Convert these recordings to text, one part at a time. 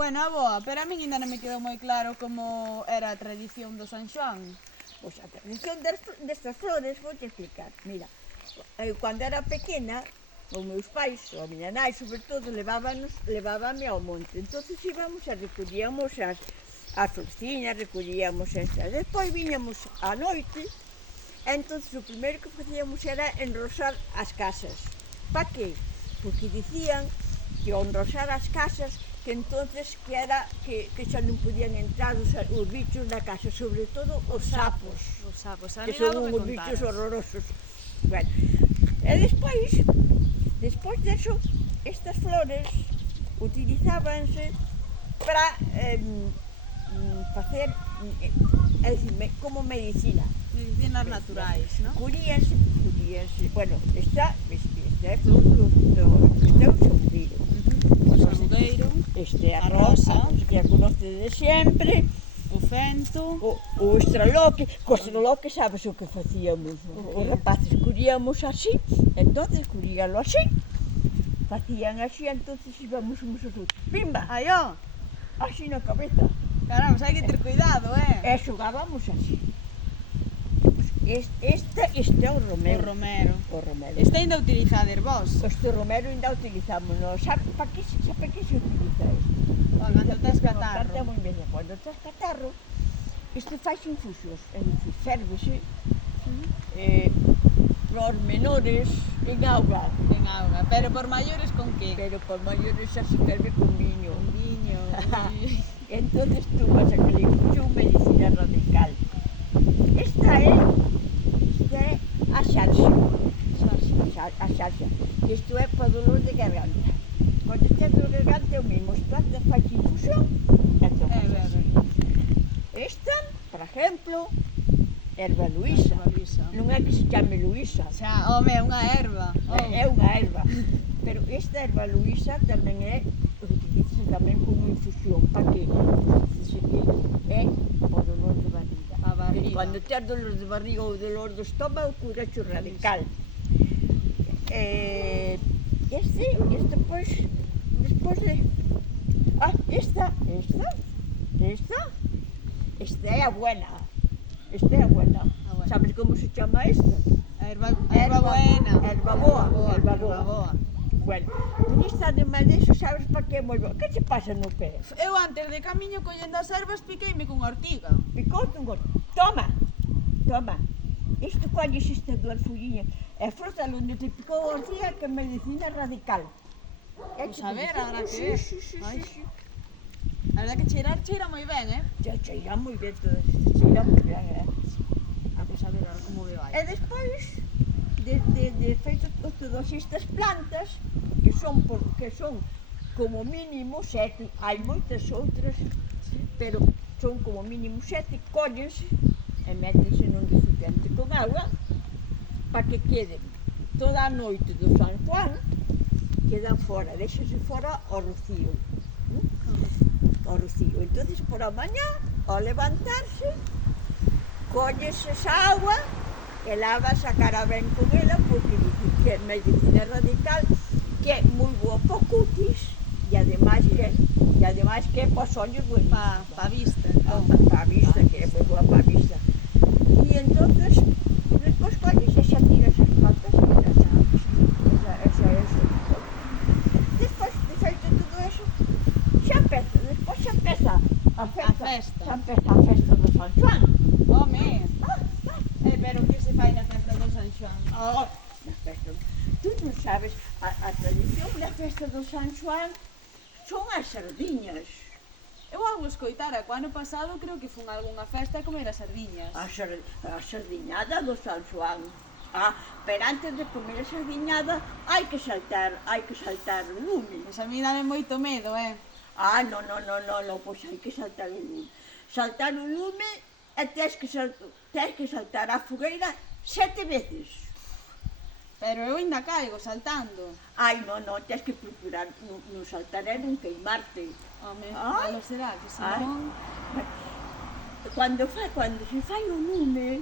Bueno, aboa, pero a min ainda non me quedou moi claro como era a tradición do San Xoán. Pois a tradición destas flores vou te explicar. Mira, cando era pequena, os meus pais, ou a miña nai, sobre todo, levábame ao monte. Entonces íbamos e recollíamos as florciñas, recollíamos estas. Despois viñamos á noite, e entonces o primeiro que facíamos era enrosar as casas. Pa que? Porque dicían que ao enrosar as casas que entonces que era que xa non podían entrar os bichos na casa, sobre todo os sapos. Os sapos, a Que mí son algo me uns bichos contaras. horrorosos. Bueno, e despois deso, estas flores utilizábanse para facer, é dicir, como medicina. Medicinas naturais, non? Curíanse, bueno, esta é flor este é o xordido. O sabugueiro, Este é a rosa, que a conoce de sempre. o fento, O estraloque, co estraloque sabes o que facíamos, os rapaces curíamos así, entonces curíalo así, facían así, entonces íbamos uns aos outros, pimba, ai ó, así na cabeza, caramba, hai que ter cuidado, e xogábamos así. Este é o O romero. romero. O romero. Este ainda utilizades vos. Este romero ainda utilizamos, sabe para que se utiliza este? Cando tes Canta catarro. moi ben, cando tes catarro, este faz infusios, é dicir, férvese, flor menores en auga, En auga, pero por maiores con que? pero por maiores así ferve con viño. Con viño. Entonces tú vas a que le infusión medicina radical. Esta é a xarxa. A xarxa. Isto é para dolor de garganta. Quando tens dor de garganta é o mesmo, as plantas faz infusión e tomas así. Esta, por exemplo, erva Luísa. Non é que se chame Luísa, Xa, home, é unha erva. é unha erva. Pero esta erva Luísa tamén é, utiliza tamén como infusión, para que é o dolor de barriga. A barriga. Cando tens dolor de barriga ou dolor do estómago, curacho radical. Despois de... Esta é a buena. Esta é a buena. Sabes como se chama esta? Erva buena. Erva boa. Bueno, esta ademais disso, sabes para que é moi boa? Que che pasa no pé? Eu antes de camiño collendo as ervas piqueime con ortiga. Picote un gol. Toma. Isto colles estas dúas folliñas. E frótalo onde te picou a ortiga que é medicina radical. Pois a ver, habrá que ver. Sí. Ai. A verdade que cheira moi ben, Cheira moi ben todo isto, cheira moi ben, Pois a ver, ahora como veo aí. E despois de feito todas estas plantas, que son como mínimo 7, hai moitas outras, pero son como mínimo 7, cóllense e métense nun recipiente con agua para que queden toda a noite do San Juan, quedan fora, deixase fora ao rocío. Entonces por a mañá, ao levantarse, colles esa agua e lavas a cara ben con ela, porque dicir que é medicina radical, que é moi boa para o cutis e ademais que é para os ollos buenos. Pa vista. Para a vista, que é moi boa para a vista. E entonces, despois colles e xa tiras as plantas e tiras esa é eso. Despois de feito todo eso, xa empeza a festa do San Juan. Home, pero que se fai na festa do San Xoán? Na festa, tú non sabes, a tradición da festa do San Juan son as sardiñas. Eu algo escoitara, co ano pasado creo que fun a algunha festa a comer as sardiñas. A sardiñada do San Juan. Pero antes de comer a sardiñada hai que saltar o lume. Pois a mí dame moito medo, No, pois hai que saltar o lume. Saltar o lume e tens que saltar a fogueira 7 veces. Pero eu ainda caigo saltando. No, tens que procurar non saltar e non queimarte. Home, malo será, que senón... Cando se fai o lume,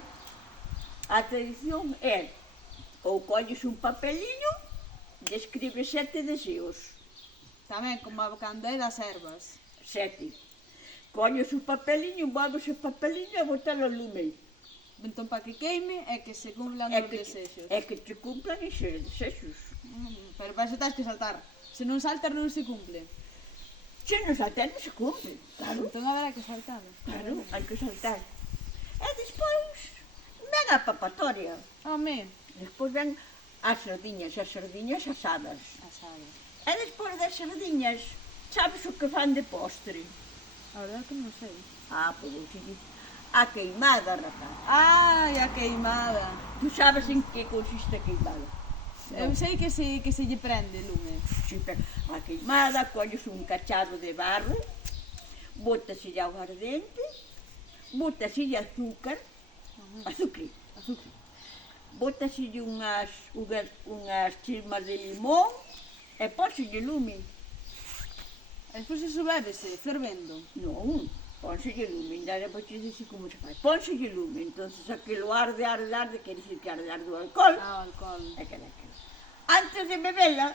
a tradición é ou colles un papeliño e escribes 7 deseos. Tamén como cando é das ervas. 7. Colles o papeliño, envolves o papeliño e botalo ao lume. Entón, para que queime é que se cumplan os desexos. É que te cumplan eses desexos. Pero para iso tens que saltar. Se non saltas non se cumple. Se non saltar non se cumple, claro. Entón haberá que saltar. Claro, hai que saltar. E despois ven a papatoria. Home, Despois ven as sardiñas asadas. asadas. E despois das sardiñas, sabes o que fan de postre? A verdade que non sei. Pois sí, a queimada, rapaz. Ai, a queimada. Tu sabes en que consiste a queimada? Eu sei que se lle prende lume. Sí, pero a queimada, colles un cachado de barro, botaselle ao ardente, botaselle azúcar, azúcar, botaselle unhas chismas de limón e pónselle lume. E despois iso bébese, fervendo. Non, pónselle lume, ainda depois te dixi como se fai. Pónselle lume, entonces aquilo arde, quer dicir que arde o alcohol. O alcohol. Aquela. Antes de bebela,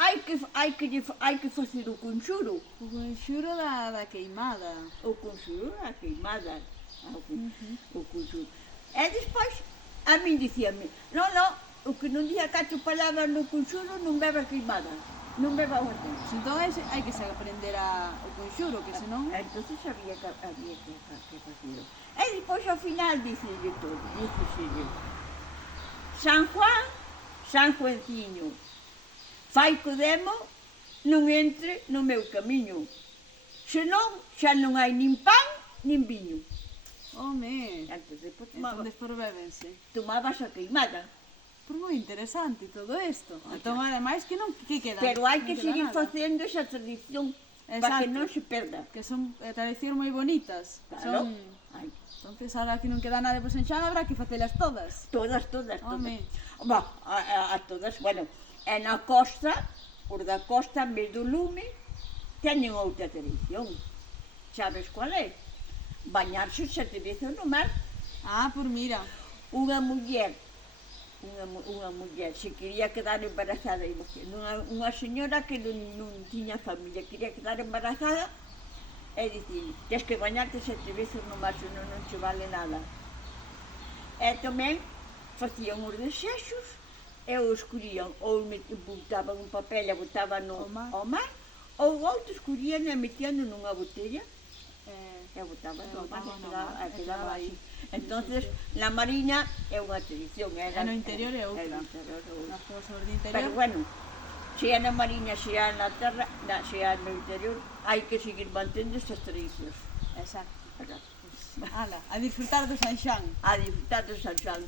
hai que facer o conxuro. O conxuro da queimada. O conxuro da queimada. O conxuro. E despois, a min dicíame, non, o que non día 4 palabras no conxuro non beba queimada. Non beba o ardente. Entón hai que saber aprender o conxuro, que senón... Entonces había que facelo. E despois ao final dicelle todo, dicelle San Juan, San Juanciño, fai co demo, non entre no meu camiño, senón xa non hai nin pan nin viño. Home, Entón despois entón despois bébense. tomabas a queimada, Por moi interesante todo isto. Entón, ademais, que non que queda? pero hai que Non queda seguir nada. facendo esa tradición para que Exacto. non se perda. Que son tradicións moi bonitas. Claro. Son... Ai, Entonces, ahora que non queda nada pois en Xan, habrá que facelas todas. todas. Home. A todas, bueno, e na costa, os da costa, en vez do lume, teñen outra tradición. Sabes cual é? Bañarse 7 veces no mar. Por mira. Unha muller, se quería quedar embarazada, unha señora que non tiña familia, quería quedar embarazada, e dicir, tens que bañarte 7 veces no mar, senón non che vale nada. E tamén facían os desexos e os escolían, ou botaban un papel e botaban ao mar, ou outros escolían e metían nunha botella e botaban no mar e quedaba aí. Entonces, na Mariña é unha tradición. E no interior é outra. Nas cousas do interior. Pero bueno, se é na Mariña, se é na terra, se é no interior, hai que seguir mantendo estas tradicións. Exacto. Verdad? Ala, a disfrutar do San Xan. A disfrutar do San Xan.